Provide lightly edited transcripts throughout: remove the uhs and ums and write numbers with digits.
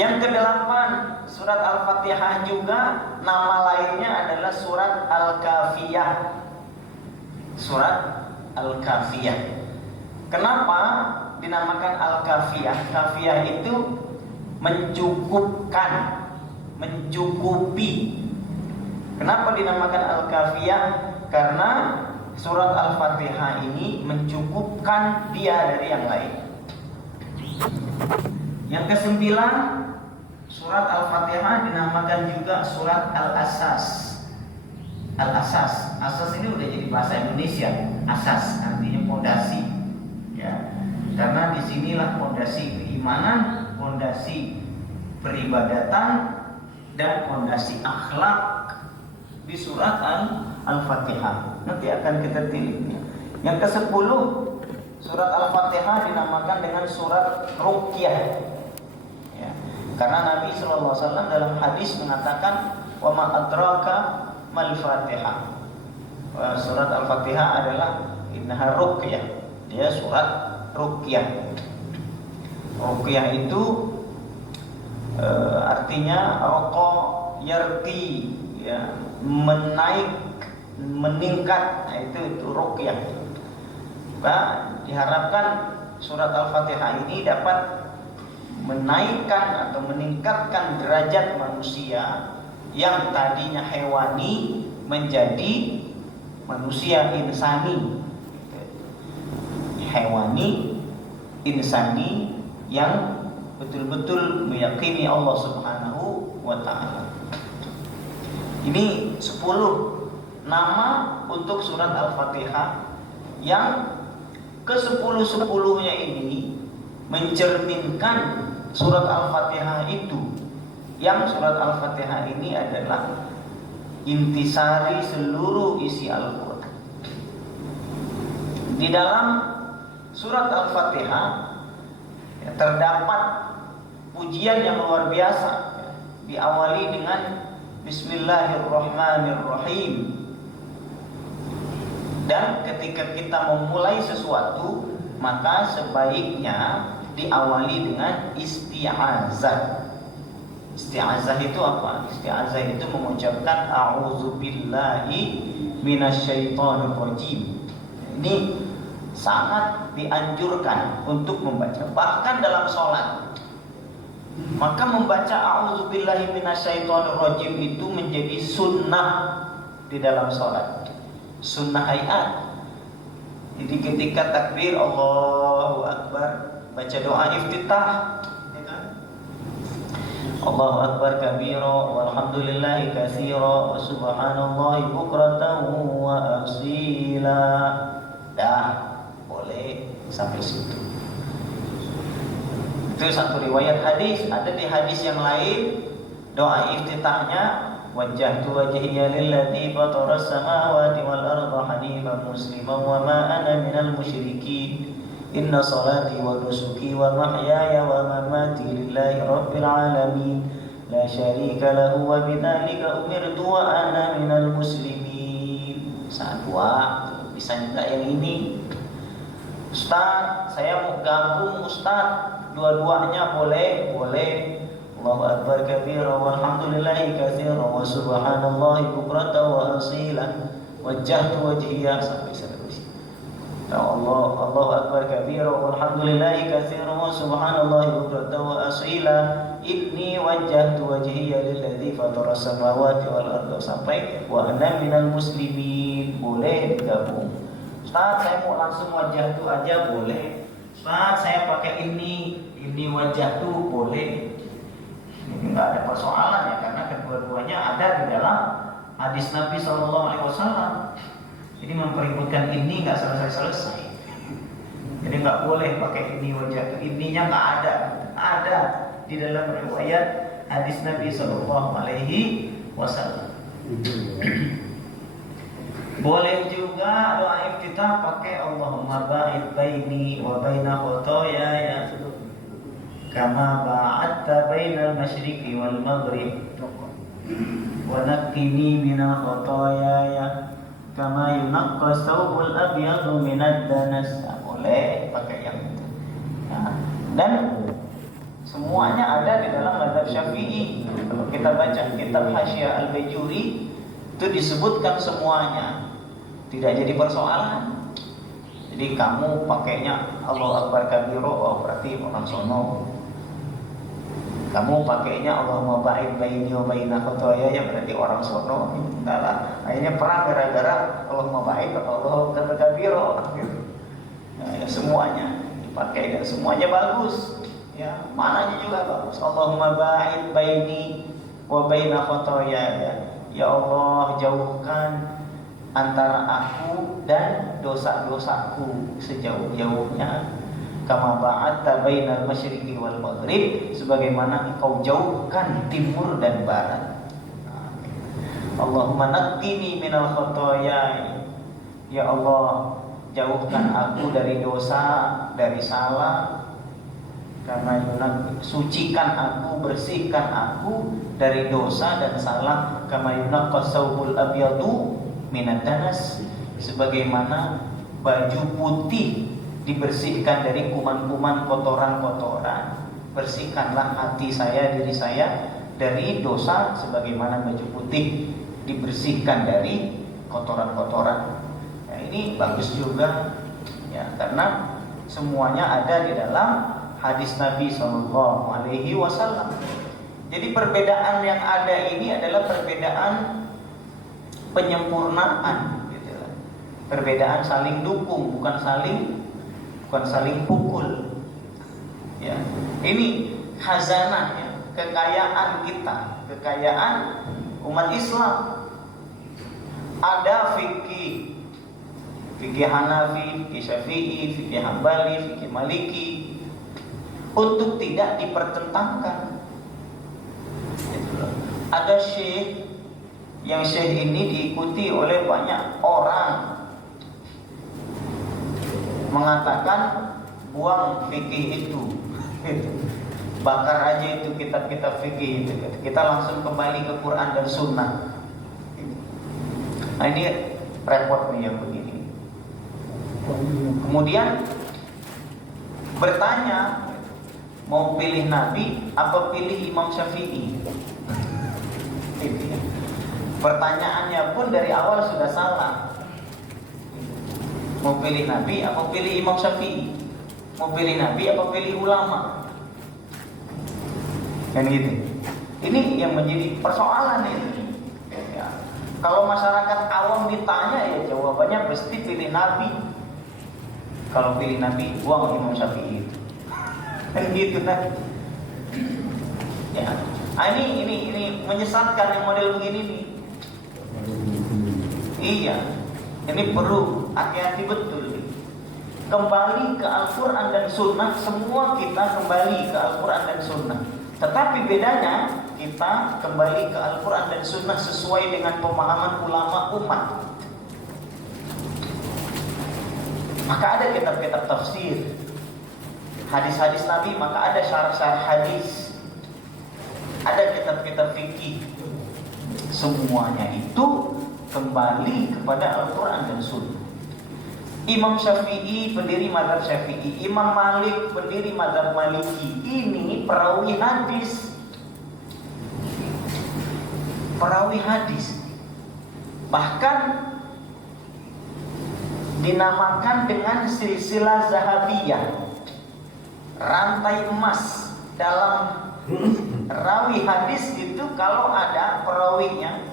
Yang kedelapan, surat Al-Fatihah juga nama lainnya adalah surat Al-Kafiyah. Surat Al-Kafiyah. Kenapa dinamakan Al-Kafiyah? Kafiyah itu mencukupkan, mencukupi. Kenapa dinamakan Al-Kafiyah? Karena surat Al-Fatihah ini mencukupkan dia dari yang lain. Yang kesembilan, surat Al-Fatihah dinamakan juga surat Al-Asas. Al-Asas, asas ini udah jadi bahasa Indonesia. Asas artinya fondasi, ya. Karena disinilah fondasi keimanan, fondasi peribadatan, dan fondasi akhlak di surat Al-Fatihah. Nanti akan kita tilingnya. Yang ke-10, surat Al-Fatihah dinamakan dengan surat Ruqyah. Ya. Karena Nabi SAW dalam hadis mengatakan, wa ma adraka mal Fatihah. Surat Al-Fatihah adalah innaha ruqyah. Dia surat ruqyah. Ruqyah itu artinya raqa yarqi, ya, menaik, meningkat. Nah, itu ruqyah. Nah, diharapkan surat Al-Fatihah ini dapat menaikkan atau meningkatkan derajat manusia yang tadinya hewani menjadi manusia insani. Hewani, insani yang betul-betul meyakini Allah Subhanahu wa ta'ala. Ini 10 nama untuk surat Al-Fatihah yang ke-10-10-nya ini mencerminkan surat Al-Fatihah itu. Yang surat Al-Fatihah ini adalah intisari seluruh isi Al-Quran. Di dalam surat Al-Fatihah terdapat pujian yang luar biasa, diawali dengan Bismillahirrahmanirrahim. Dan ketika kita memulai sesuatu, maka sebaiknya diawali dengan isti'azah. Isti'azah itu apa? Isti'azah itu mengucapkan a'udzubillahi minasyaitonir rajim. Ini sangat dianjurkan untuk membaca, bahkan dalam sholat. Maka membaca a'udzubillahi minasyaitonir rajim itu menjadi sunnah di dalam sholat, sunnah hayat. Jadi ketika takbir Allahu Akbar, baca doa iftitah, ya kan? Allahu Akbar kabira walhamdulillahi katsira wa subhanallahi bukratan wa asila. Dah, boleh sampai situ. Itu satu riwayat hadis. Ada di hadis yang lain doa iftitahnya wajjahtu wajhiya lilladzi fataras samawati wal arda hanifan musliman wa ma ana minal musyrikin. Inna salati wa nusuki wa mahyaya wa mamati lillahi rabbil alamin la syarika lahu wa bidzalika umirtu wa ana minal muslimin. Saat doa bisa juga yang ini. Ustaz, saya mau gabung Ustaz, dua-duanya boleh? Boleh. Allahu Akbar kabira walhamdulillahi katsira wa subhanallahi bukratan wa asila wajjahtu wajhiya sampai seterusnya. Ya Allah, Allahu Akbar kabira walhamdulillahi katsira wa subhanallahi bukratan wa asila inni wajjahtu wajhiya lilladzi fatara samawati wal arda sampai wa ana minal muslimin. Boleh gabung. Ustaz, saya mau langsung wajjahtu aja boleh. Ustaz, saya pakai ini wajjahtu boleh. Ini nggak ada persoalan ya, karena kedua-duanya ada di dalam hadis Nabi SAW. Jadi mempeributkan ini nggak selesai-selesai. Jadi nggak boleh pakai ini wajah, ininya nggak ada. Ada di dalam riwayat hadis Nabi SAW. Boleh juga doa iftitah pakai Allahumma ba'id baini wa baina khotoyaya kama ba'adta bainal masyriqi wal maghrib wa naqqini minal khotoyaya kama yunaqqa thawbul abyadu minad danas. Boleh pakai yang itu. Nah, dan Semuanya ada di dalam mazhab Syafi'i. Kalau kita baca kitab Hasyiah Al-Bajuri itu disebutkan semuanya, tidak jadi persoalan. Jadi kamu pakainya Allahu Akbar kabiro, oh berarti orang sono. Kamu pakainya Allahumma ba'id baini wa baina khotoya, ya berarti orang sono. Enggak lah. Akhirnya perang gara-gara Allahumma ba'id Allahu Akbar kabiro. Nah, ya semuanya dipakai dan semuanya bagus. Ya, mananya juga bagus. Allahumma ba'id baini wa baina khotoya, ya. Ya Allah, jauhkan antara aku dan dosa-dosaku sejauh-jauhnya. Kama ba'adta bainal masyriqi wal maghrib, sebagaimana engkau jauhkan timur dan barat. Allahumma naqqini minal khotoya, ya Allah, jauhkan aku dari dosa, dari salah. Karena sucikan aku, bersihkan aku dari dosa dan salah. Kama yunaqqas saubul abyadu minad danas, sebagaimana baju putih dibersihkan dari kuman-kuman, kotoran-kotoran. Bersihkanlah hati saya, diri saya dari dosa sebagaimana baju putih dibersihkan dari kotoran-kotoran. Nah, ini bagus juga ya, karena semuanya ada di dalam hadis Nabi SAW. Jadi perbedaan yang ada ini adalah perbedaan penyempurnaan, gitu. Perbedaan saling dukung, bukan saling pukul. Ya, ini khazanah, ya, kekayaan kita, kekayaan umat Islam. Ada fikih Hanafi, fikih Syafi'i, fikih Hambali, fikih Maliki, untuk tidak dipertentangkan. Ada syekh, yang syekh ini diikuti oleh banyak orang, mengatakan buang fikih itu, bakar aja itu kitab-kitab fikih itu. Kita langsung kembali ke Quran dan Sunnah. Nah, ini repot nih yang begini. Kemudian bertanya, mau pilih Nabi apa pilih Imam Syafi'i? Pertanyaannya pun dari awal sudah salah. Mau pilih Nabi apa pilih Imam Syafi'i? Mau pilih Nabi apa pilih ulama? Kan gitu. Ini yang menjadi persoalan ini. Ya. Kalau masyarakat awam ditanya, ya jawabannya pasti pilih Nabi. Kalau pilih Nabi, buang Imam Syafi'i. Kan gitu kan? Ya. Nah, ini menyesatkan yang model begini nih. Iya. Ini perlu hati-hati betul. Kembali ke Al-Quran dan Sunnah, semua kita kembali ke Al-Quran dan Sunnah. Tetapi bedanya, kita kembali ke Al-Quran dan Sunnah sesuai dengan pemahaman ulama umat. Maka ada kitab-kitab tafsir, hadis-hadis Nabi, maka ada syarah-syarah hadis, ada kitab-kitab fikih. Semuanya itu kembali kepada Al-Quran dan Sunnah. Imam Syafi'i pendiri mazhab Syafi'i, Imam Malik pendiri mazhab Maliki. Ini perawi hadis. Perawi hadis. Bahkan dinamakan dengan silsilah zahabiyah, rantai emas dalam rawi hadis itu. Kalau ada perawinya,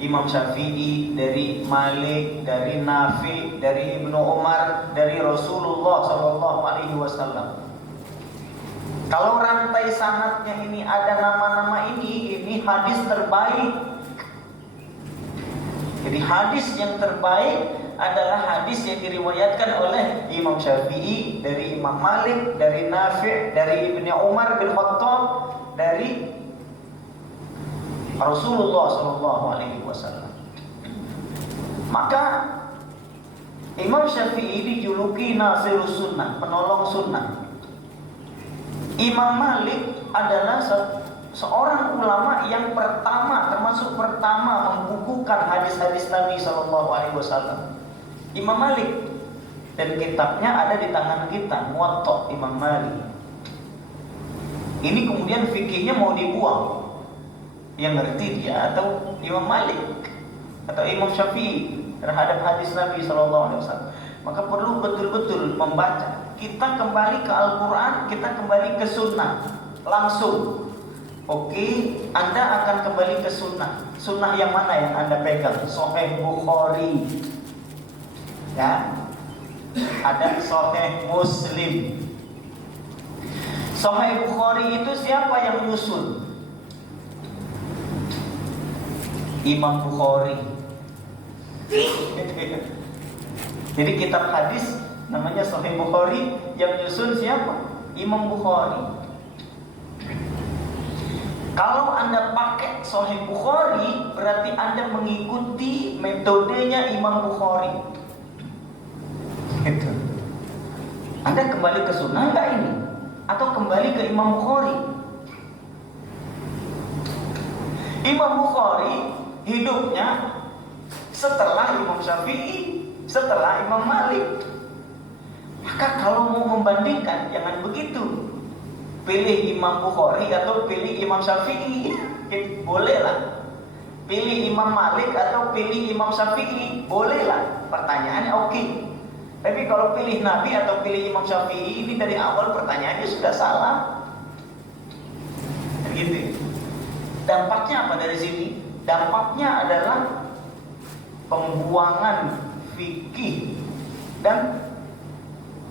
Imam Syafi'i, dari Malik, dari Nafi, dari Ibnu Umar, dari Rasulullah SAW. Kalau rantai sanadnya ini ada nama-nama ini hadis terbaik. Jadi hadis yang terbaik adalah hadis yang diriwayatkan oleh Imam Syafi'i, dari Imam Malik, dari Nafi', dari Ibnu Umar bin Khattab, dari Rasulullah SAW. Maka Imam Syafi'i dijuluki Nasirus Sunnah, penolong sunnah. Imam Malik adalah seorang ulama yang pertama, termasuk pertama membukukan hadis-hadis Nabi SAW. Imam Malik, dan kitabnya ada di tangan kita, Muwatta Imam Malik. Ini kemudian fikihnya mau dibuang. Yang ngerti dia atau Imam Malik atau Imam Syafi'i terhadap hadis Nabi SAW. Maka perlu betul-betul membaca. Kita kembali ke Al-Quran, kita kembali ke Sunnah langsung. Oke, Anda akan kembali ke Sunnah. Sunnah yang mana yang Anda pegang? Sahih Bukhari, ya. Ada Sahih Muslim. Sahih Bukhari itu siapa yang menyusun? Imam Bukhari. Jadi kitab hadis namanya Sahih Bukhari, yang menyusun siapa? Imam Bukhari. Kalau Anda pakai Sahih Bukhari, berarti Anda mengikuti metodenya Imam Bukhari. Gitu. Anda kembali ke sunnah enggak ini? Atau kembali ke Imam Bukhari? Imam Bukhari hidupnya setelah Imam Syafi'i, setelah Imam Malik. Maka kalau mau membandingkan, jangan begitu. Pilih Imam Bukhari atau pilih Imam Syafi'i, bolehlah. Pilih Imam Malik atau pilih Imam Syafi'i, bolehlah. Pertanyaannya oke. Tapi kalau pilih Nabi atau pilih Imam Syafi'i, ini dari awal pertanyaannya sudah salah. Gitu. Dampaknya apa dari sini? Dampaknya adalah pembuangan fikih dan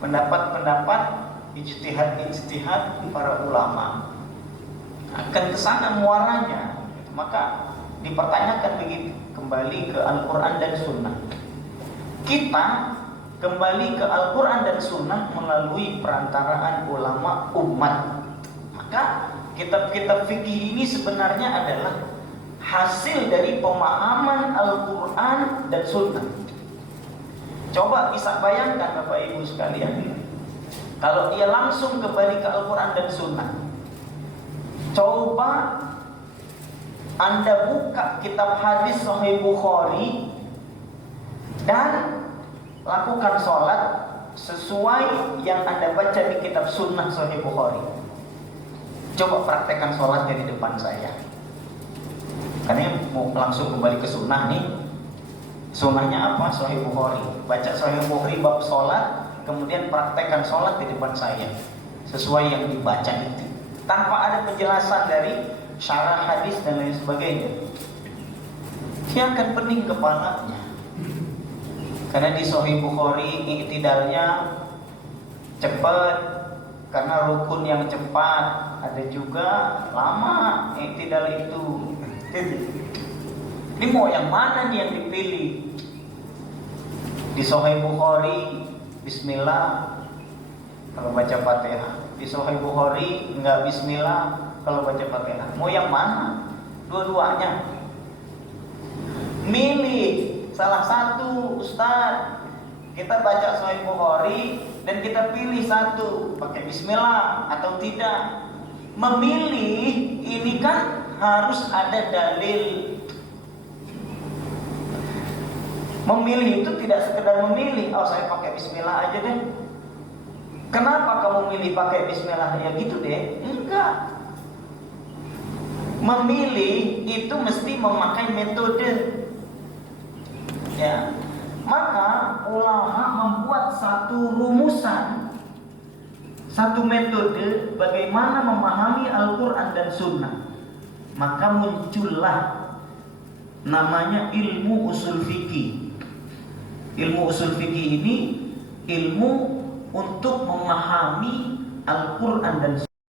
pendapat-pendapat ijtihad para ulama. Akan kesana muaranya. Maka dipertanyakan begitu, kembali ke Al-Quran dan Sunnah. Kita kembali ke Al-Quran dan Sunnah melalui perantaraan ulama umat. Maka kitab-kitab fikih ini sebenarnya adalah hasil dari pemahaman Al-Quran dan Sunnah. Coba bisa bayangkan Bapak Ibu sekalian, kalau dia langsung kembali ke Al-Quran dan Sunnah. Coba Anda buka kitab hadis Sahih Bukhari dan lakukan sholat sesuai yang Anda baca di kitab Sunnah Sahih Bukhari. Coba praktekkan sholatnya di depan saya. Karena mau langsung kembali ke Sunnah nih. Sunnahnya apa? Sahih Bukhari. Baca Sahih Bukhari bab sholat, kemudian praktekkan sholat di depan saya sesuai yang dibaca itu, tanpa ada penjelasan dari syarah hadis dan lain sebagainya. Dia akan pening kepalanya. Karena di Sahih Bukhari i'tidalnya cepat, karena rukun yang cepat. Ada juga lama i'tidal itu. Ini mau yang mana nih yang dipilih? Di Sahih Bukhari Bismillah kalau baca Fatihah. Di Sahih Bukhari enggak Bismillah kalau baca Fatihah. Mau yang mana? Dua-duanya. Milih salah satu, Ustaz. Kita baca Sahih Bukhari dan kita pilih satu, pakai Bismillah atau tidak. Memilih ini kan harus ada dalil. Memilih itu tidak sekedar memilih, oh saya pakai Bismillah aja deh. Kenapa kamu milih pakai Bismillah? Ya gitu deh. Enggak. Memilih itu mesti memakai metode. Ya. Maka ulama membuat satu rumusan, satu metode bagaimana memahami Al-Quran dan Sunnah. Maka muncullah namanya ilmu usul fikih. Ilmu usul fikih ini ilmu untuk memahami Al-Quran dan Sunnah.